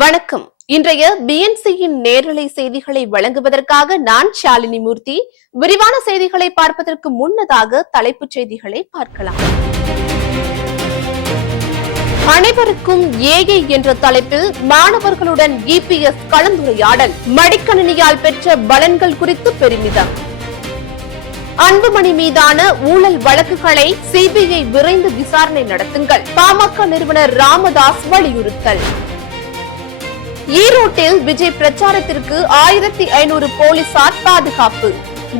வணக்கம். இன்றைய பிஎன்சியின் நேரலை செய்திகளை வழங்குவதற்காக நான் ஷாலினி மூர்த்தி. விரிவான செய்திகளை பார்ப்பதற்கு முன்னதாக தலைப்புச் செய்திகளை பார்க்கலாம். அனைவருக்கும் ஏஐ என்ற தலைப்பில் மாணவர்களுடன் இபிஎஸ் கலந்துரையாடல். மடிக்கணினியால் பெற்ற பலன்கள் குறித்து பெருமிதம். அன்புமணி மீதான ஊழல் வழக்குகளை சிபிஐ விரைந்து விசாரணை நடத்துங்கள். பாமக நிறுவனர் ராமதாஸ் வலியுறுத்தல். ஈரோட்டில் விஜய் பிரச்சாரத்திற்கு 1500 போலீசார் பாதுகாப்பு.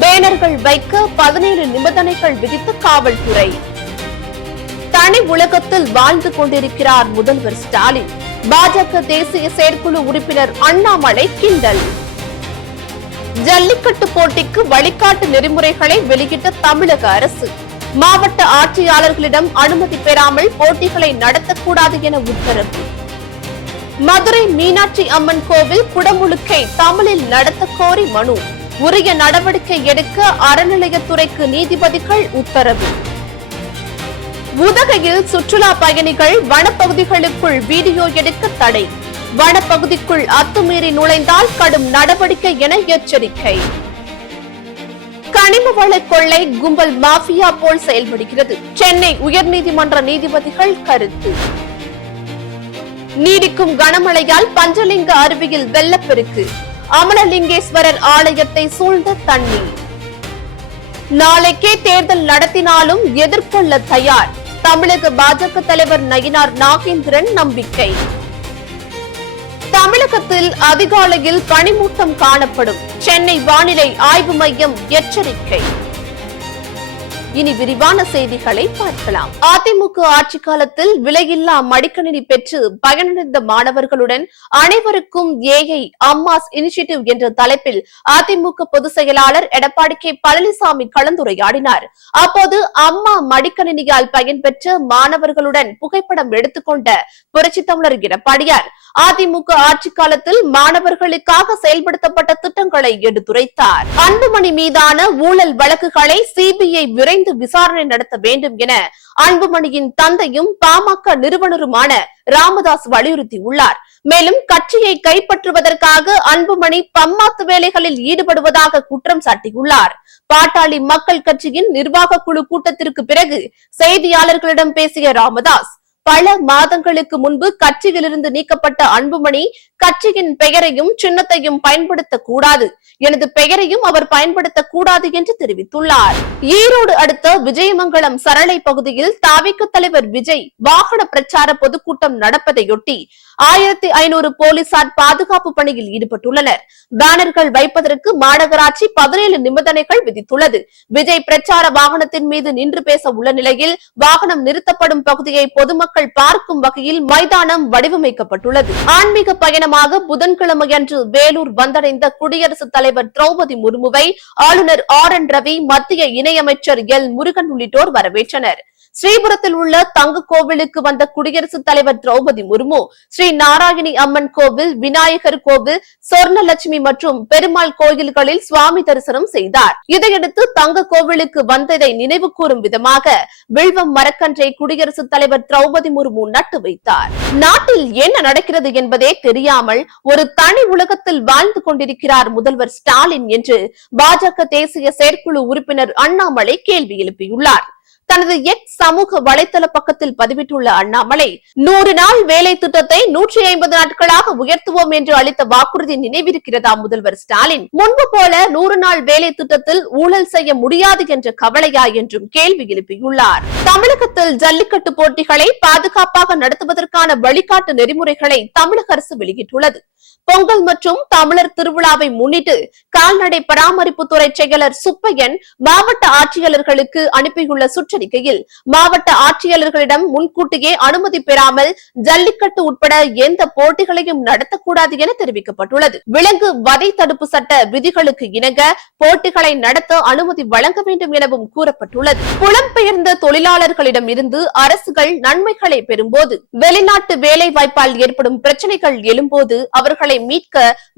பேனர்கள் வைக்க 17 நிபந்தனைகள் விதித்து காவல்துறை. தனி உலகத்தில் வாழ்ந்து கொண்டிருக்கிறார் முதல்வர் ஸ்டாலின். பாஜக தேசிய செயற்குழு உறுப்பினர் அண்ணாமலை கிண்டல். ஜல்லிக்கட்டு போட்டிக்கு வழிகாட்டு நெறிமுறைகளை வெளியிட்ட தமிழக அரசு. மாவட்ட ஆட்சியாளர்களிடம் அனுமதி பெறாமல் போட்டிகளை நடத்தக்கூடாது என உத்தரவு. மதுரை மீனாட்சி அம்மன் கோவில் குடமுழுக்கை தமிழில் நடத்த கோரி மனு. உரிய நடவடிக்கை எடுக்க அறநிலையத்துறைக்கு நீதிபதிகள் உத்தரவு. உதகையில் சுற்றுலா பயணிகள் வனப்பகுதிகளுக்குள் வீடியோ எடுக்க தடை. வனப்பகுதிக்குள் அத்துமீறி நுழைந்தால் கடும் நடவடிக்கை என எச்சரிக்கை. கனிம வள கொள்ளை கும்பல் மாஃபியா போல் செயல்படுகிறது. சென்னை உயர்நீதிமன்ற நீதிபதிகள் கருத்து. நீடிக்கும் கனமழையால் பஞ்சலிங்க அருவியில் வெள்ளப்பெருக்கு. அமலலிங்கேஸ்வரர் ஆலயத்தை சூழ்ந்த தண்ணீர். நாளைக்கே தேர்தல் நடத்தினாலும் எதிர்கொள்ள தயார். தமிழக பாஜக தலைவர் நயினார் நாகேந்திரன் நம்பிக்கை. தமிழகத்தில் அதிகாலையில் பனிமூட்டம் காணப்படும். சென்னை வானிலை ஆய்வு மையம் எச்சரிக்கை. இனி விரிவான செய்திகளை பார்க்கலாம். அதிமுக ஆட்சி காலத்தில் விலையில்லா மடிக்கணினி பெற்று பயனடைந்த மாணவர்களுடன் அனைவருக்கும் ஏஐ அம்மாஸ் இனிஷியேட்டிவ் என்ற தலைப்பில் அதிமுக பொதுச் செயலாளர் எடப்பாடி கே பழனிசாமி கலந்துரையாடினார். அப்போது அம்மா மடிக்கணினியால் பயன்பெற்ற மாணவர்களுடன் புகைப்படம் எடுத்துக்கொண்ட புரட்சித் தமிழர் எடப்பாடியார் அதிமுக ஆட்சி காலத்தில் மாணவர்களுக்காக செயல்படுத்தப்பட்ட திட்டங்களை எடுத்துரைத்தார். அன்புமணி மீதான ஊழல் வழக்குகளை சிபிஐ விரைந்து விசாரணை நடத்த வேண்டும் என அன்புமணியின் தந்தையும் பாமக நிறுவனருமான ராமதாஸ் வலியுறுத்தியுள்ளார். மேலும் கட்சியை கைப்பற்றுவதற்காக அன்புமணி பம்மாத்து வேலைகளில் ஈடுபடுவதாக குற்றம் சாட்டியுள்ளார். பாட்டாளி மக்கள் கட்சியின் நிர்வாக குழு கூட்டத்திற்கு பிறகு செய்தியாளர்களிடம் பேசிய ராமதாஸ், பல மாதங்களுக்கு முன்பு கட்சியிலிருந்து நீக்கப்பட்ட அன்புமணி கட்சியின் பெயரையும் சின்னத்தையும் பயன்படுத்தக்கூடாது, எனது பெயரையும் அவர் பயன்படுத்தக்கூடாது என்று தெரிவித்துள்ளார். ஈரோடு அடுத்த விஜயமங்கலம் சரளை பகுதியில் தாவிக தலைவர் விஜய் வாகன பிரச்சார பொதுக்கூட்டம் நடப்பதையொட்டி 1500 போலீசார் பாதுகாப்பு பணியில் ஈடுபட்டுள்ளனர். பேனர்கள் வைப்பதற்கு மாநகராட்சி 17 நிபந்தனைகள் விதித்துள்ளது. விஜய் பிரச்சார வாகனத்தின் மீது நின்று பேச உள்ள நிலையில் வாகனம் நிறுத்தப்படும் பகுதியை பொதுமக்கள் பார்க்கும் வகையில் மைதானம் வடிவமைக்கப்பட்டுள்ளது. ஆன்மீக பயணமாக புதன்கிழமையன்று வேலூர் வந்தடைந்த குடியரசுத் தலைவர் திரௌபதி முர்முவை ஆளுநர் RN ரவி, மத்திய இணையமைச்சர் எல் முருகன் உள்ளிட்டோர் வரவேற்றனர். ஸ்ரீபுரத்தில் உள்ள தங்க கோவிலுக்கு வந்த குடியரசுத் தலைவர் திரௌபதி முர்மு ஸ்ரீ நாராயணி அம்மன் கோவில், விநாயகர் கோவில், சொர்ணலட்சுமி மற்றும் பெருமாள் கோயில்களில் சுவாமி தரிசனம் செய்தார். இதையடுத்து தங்க கோவிலுக்கு வந்ததை நினைவு கூறும் விதமாக வில்வம் மரக்கன்றை குடியரசுத் தலைவர் திரௌபதி முர்மு நட்டு வைத்தார். நாட்டில் என்ன நடக்கிறது என்பதே தெரியாமல் ஒரு தனி உலகத்தில் வாழ்ந்து கொண்டிருக்கிறார் முதல்வர் ஸ்டாலின் என்று பாஜக தேசிய செயற்குழு உறுப்பினர் அண்ணாமலை கேள்வி எழுப்பியுள்ளார். தனது எக்ஸ் சமூக வலைதள பக்கத்தில் பதிவிட்டுள்ள அண்ணாமலை, 100 நாள் வேலை திட்டத்தை 150 நாட்களாக உயர்த்துவோம் என்று அளித்த வாக்குறுதி நினைவிருக்கிறதா முதல்வர் ஸ்டாலின்? முன்பு போல 100 நாள் வேலை திட்டத்தில் ஊழல் செய்ய முடியாது என்ற கவலையா என்றும் கேள்வி எழுப்பியுள்ளார். தமிழகத்தில் ஜல்லிக்கட்டு போட்டிகளை பாதுகாப்பாக நடத்துவதற்கான வழிகாட்டு நெறிமுறைகளை தமிழக அரசு வெளியிட்டுள்ளது. பொங்கல் மற்றும் தமிழர் திருவிழாவை முன்னிட்டு கால்நடை பராமரிப்புத்துறை செயலர் சுப்பையன் மாவட்ட ஆட்சியாளர்களுக்கு அனுப்பியுள்ள சுற்றறிக்கையில், மாவட்ட ஆட்சியாளர்களிடம் முன்கூட்டியே அனுமதி பெறாமல் ஜல்லிக்கட்டு உட்பட எந்த போட்டிகளையும் நடத்தக்கூடாது என தெரிவிக்கப்பட்டுள்ளது. விலங்கு வதை தடுப்பு சட்ட விதிகளுக்கு இணங்க போட்டிகளை நடத்த அனுமதி வழங்க வேண்டும் எனவும் கூறப்பட்டுள்ளது. புலம்பெயர்ந்த தொழிலாளர்களிடம் இருந்து அரசுகள் நன்மைகளை பெறும்போது வெளிநாட்டு வேலை வாய்ப்பால் ஏற்படும் பிரச்சனைகள் எழும்போது அவர்களை மீட்க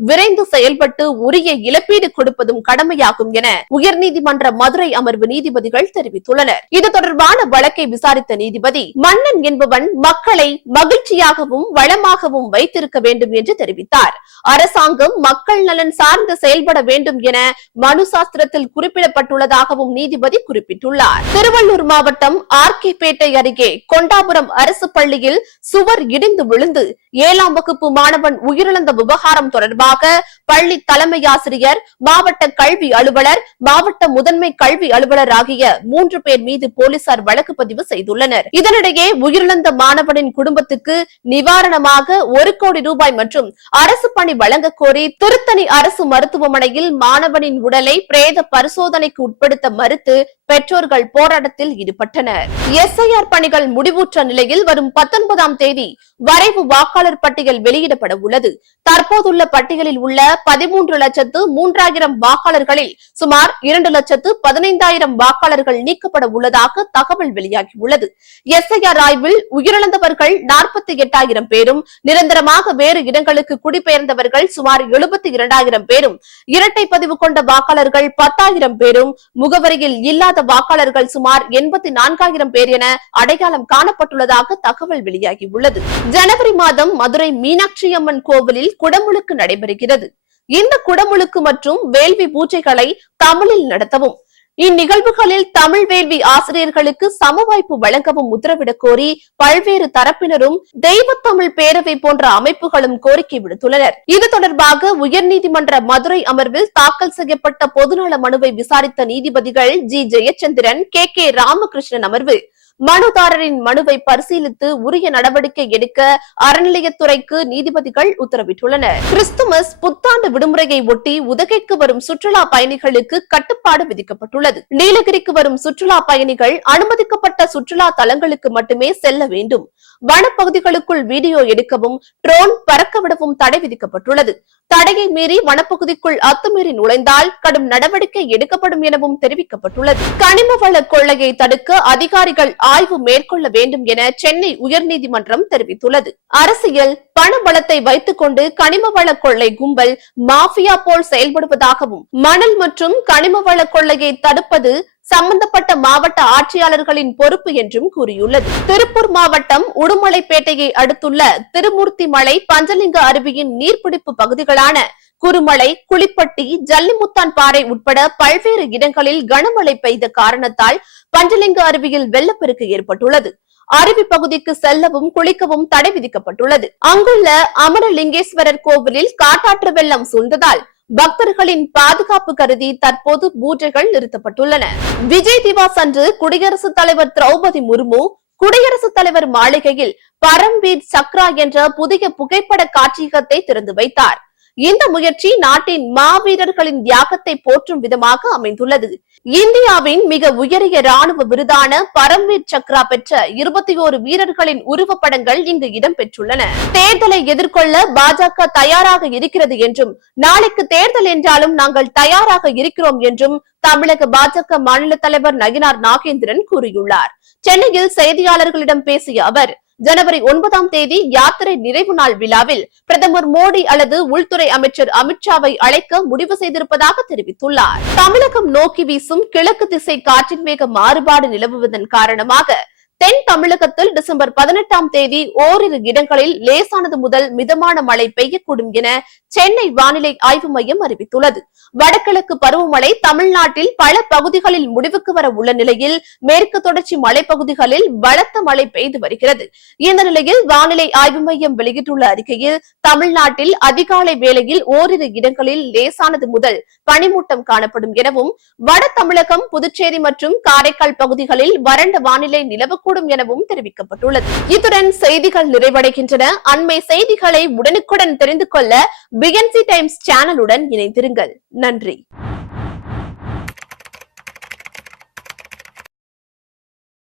விரைந்து செயல்பட்டு உரிய இழப்பீடு கொடுப்பதும் கடமையாகும் என உயர்நீதிமன்ற மதுரை அமர்வு நீதிபதிகள் தெரிவித்துள்ளனர். இது தொடர்பான வழக்கை விசாரித்த நீதிபதி மன்னன் என்பவன் மக்களை மகிழ்ச்சியாகவும் வளமாகவும் வைத்திருக்க வேண்டும் என்று தெரிவித்தார். அரசாங்கம் மக்கள் நலன் சார்ந்து செயல்பட வேண்டும் என மனு சாஸ்திரத்தில் குறிப்பிடப்பட்டுள்ளதாகவும் நீதிபதி குறிப்பிட்டுள்ளார். திருவள்ளூர் மாவட்டம் ஆர்கேபேட்டை அருகே கொண்டாபுரம் அரசு பள்ளியில் சுவர் இடிந்து விழுந்து 7ஆம் வகுப்பு மாணவன் உயிரிழந்த விவகாரம் தொடர்பாக பள்ளி தலைமை ஆசிரியர், மாவட்ட கல்வி அலுவலர், மாவட்ட முதன்மை கல்வி அலுவலர் ஆகிய 3 பேர் மீது போலீசார் வழக்கு பதிவு செய்துள்ளனர். இதனிடையே உயிரிழந்த மாணவனின் குடும்பத்துக்கு நிவாரணமாக 1 கோடி ரூபாய் மற்றும் அரசு பணி வழங்க கோரி திருத்தணி அரசு மருத்துவமனையில் மாணவனின் உடலை பிரேத பரிசோதனைக்கு உட்படுத்த மறுத்து பெற்றோர்கள் போராட்டத்தில் ஈடுபட்டனர். SIR பணிகள் முடிவுற்ற நிலையில் வரும் 19ஆம் தேதி வரைவு வாக்காளர் பட்டியல் வெளியிடப்பட உள்ளது. தற்போதுள்ள பட்டியலில் உள்ள 13,03,000 வாக்காளர்களில் சுமார் 2,15,000 வாக்காளர்கள் நீக்கப்பட உள்ளதாக தகவல் வெளியாகியுள்ளது. SIR ஆய்வில் உயிரிழந்தவர்கள் 48,000 பேரும், நிரந்தரமாக வேறு இடங்களுக்கு குடிபெயர்ந்தவர்கள் சுமார் 72,000 பேரும், இரட்டை பதிவு கொண்ட வாக்காளர்கள் 10,000 பேரும், முகவரியில் இல்லாத வாக்காளர்கள் சுமார் 84,000 பேர் என அடையாளம் காணப்பட்டுள்ளதாக தகவல் வெளியாகியுள்ளது. ஜனவரி மாதம் மதுரை மீனாட்சி அம்மன் கோவிலில் குடமுழுக்கு நடைபெறுகிறது. இந்த குடமுழுக்கு மற்றும் வேள்வி பூஜைகளை தமிழில் நடத்தவும், இந்நிகழ்வுகளில் தமிழ் வேள்வி ஆசிரியர்களுக்கு சம வாய்ப்பு வழங்கவும் உத்தரவிடக் கோரி பல்வேறு தரப்பினரும் தெய்வத்தமிழ் பேரவை போன்ற அமைப்புகளும் கோரிக்கை விடுத்துள்ளனர். இது தொடர்பாக உயர்நீதிமன்ற மதுரை அமர்வில் தாக்கல் செய்யப்பட்ட பொதுநல மனுவை விசாரித்த நீதிபதிகள் G. ஜெயச்சந்திரன், K. ராமகிருஷ்ணன் அமர்வு மனுதாரரின் மனுவை பரிசீலித்து உரிய நடவடிக்கை எடுக்க அறநிலையத்துறைக்கு நீதிபதிகள் உத்தரவிட்டுள்ளனர். கிறிஸ்துமஸ் புத்தாண்டு விடுமுறையை ஒட்டி உதகைக்கு வரும் சுற்றுலா பயணிகளுக்கு கட்டுப்பாடு விதிக்கப்பட்டுள்ளது. நீலகிரிக்கு வரும் சுற்றுலா பயணிகள் அனுமதிக்கப்பட்ட சுற்றுலா தலங்களுக்கு மட்டுமே செல்ல வேண்டும். வனப்பகுதிகளுக்குள் வீடியோ எடுக்கவும் ட்ரோன் பறக்கவிடவும் தடை விதிக்கப்பட்டுள்ளது. தடையை மீறி வனப்பகுதிக்குள் அத்துமீறி நுழைந்தால் கடும் நடவடிக்கை எடுக்கப்படும் எனவும் தெரிவிக்கப்பட்டுள்ளது. கனிம வள கொள்ளையை தடுக்க அதிகாரிகள் ஆய்வு மேற்கொள்ள வேண்டும் என சென்னை உயர்நீதிமன்றம் தெரிவித்துள்ளது. அரசியல் பண பலத்தை வைத்துக் கொண்டு கனிம வள கொள்ளை கும்பல் மாஃபியா போல் செயல்படுவதாகவும், மணல் மற்றும் கனிம வள கொள்ளையை தடுப்பது சம்பந்தப்பட்ட மாவட்ட ஆட்சியாளர்களின் பொறுப்பு என்றும் கூறியுள்ளது. திருப்பூர் மாவட்டம் உடுமலைப்பேட்டையை அடுத்துள்ள திருமூர்த்திமலை பஞ்சலிங்க அருவியின் நீர்பிடிப்பு பகுதிகளான குருமலை, குளிப்பட்டி, ஜல்லிமுத்தான் பாறை உட்பட பல்வேறு இடங்களில் கனமழை பெய்த காரணத்தால் பஞ்சலிங்க அருவியில் வெள்ளப்பெருக்கு ஏற்பட்டுள்ளது. அருவி பகுதிக்கு செல்லவும் குளிக்கவும் தடை விதிக்கப்பட்டுள்ளது. அங்குள்ள அமரலிங்கேஸ்வரர் கோவிலில் காட்டாற்று வெள்ளம் சூழ்ந்ததால் பக்தர்களின் பாதுகாப்பு கருதி தற்போது பூஜைகள் நிறுத்தப்பட்டுள்ளன. விஜய் திவாஸ் அன்று குடியரசுத் தலைவர் திரௌபதி முர்மு குடியரசுத் தலைவர் மாளிகையில் பரம்வீர் சக்ரா என்ற புதிய புகைப்பட காட்சியகத்தை திறந்து வைத்தார். இந்த முயற்சி நாட்டின் மாவீரர்களின் தியாகத்தை போற்றும் விதமாக அமைந்துள்ளது. இந்தியாவின் மிக உயரிய ராணுவ விருதான பரம்வீர் சக்ரா பெற்ற 21 வீரர்களின் உருவப்படங்கள் இங்கு இடம்பெற்றுள்ளன. தேர்தலை எதிர்கொள்ள பாஜக தயாராக இருக்கிறது என்றும், நாளைக்கு தேர்தல் என்றாலும் நாங்கள் தயாராக இருக்கிறோம் என்றும் தமிழக பாஜக மாநில தலைவர் நயினார் நாகேந்திரன் கூறியுள்ளார். சென்னையில் செய்தியாளர்களிடம் பேசிய அவர், ஜனவரி 9ஆம் தேதி யாத்திரை நிறைவு நாள் விழாவில் பிரதமர் மோடி அல்லது உள்துறை அமைச்சர் அமித்ஷாவை அழைக்க முடிவு செய்திருப்பதாக தெரிவித்துள்ளார். தமிழகம் நோக்கி வீசும் கிழக்கு திசை காற்றின் வேக மாறுபாடு நிலவுவதன் காரணமாக தென் தமிழகத்தில் டிசம்பர் 18ஆம் தேதி ஓரிரு இடங்களில் லேசானது முதல் மிதமான மழை பெய்யக்கூடும் என சென்னை வானிலை ஆய்வு மையம் அறிவித்துள்ளது. வடகிழக்கு பருவமழை தமிழ்நாட்டில் பல பகுதிகளில் முடிவுக்கு வர உள்ள நிலையில் மேற்கு தொடர்ச்சி மலைப்பகுதிகளில் பலத்த மழை பெய்து வருகிறது. இந்த நிலையில் வானிலை ஆய்வு மையம் வெளியிட்டுள்ள அறிக்கையில் தமிழ்நாட்டில் அதிகாலை வேளையில் ஓரிரு இடங்களில் லேசானது முதல் பனிமூட்டம் காணப்படும் எனவும், வட தமிழகம், புதுச்சேரி மற்றும் காரைக்கால் பகுதிகளில் வறண்ட வானிலை நிலவக்கூடும் எனவும் தெரிவிக்கப்பட்டுள்ளது. இத்துடன் செய்திகள் நிறைவடைகின்றன. அண்மை செய்திகளை உடனுக்குடன் தெரிந்து கொள்ள BNC டைம்ஸ் சேனலுடன் இணைந்திருங்கள். நன்றி.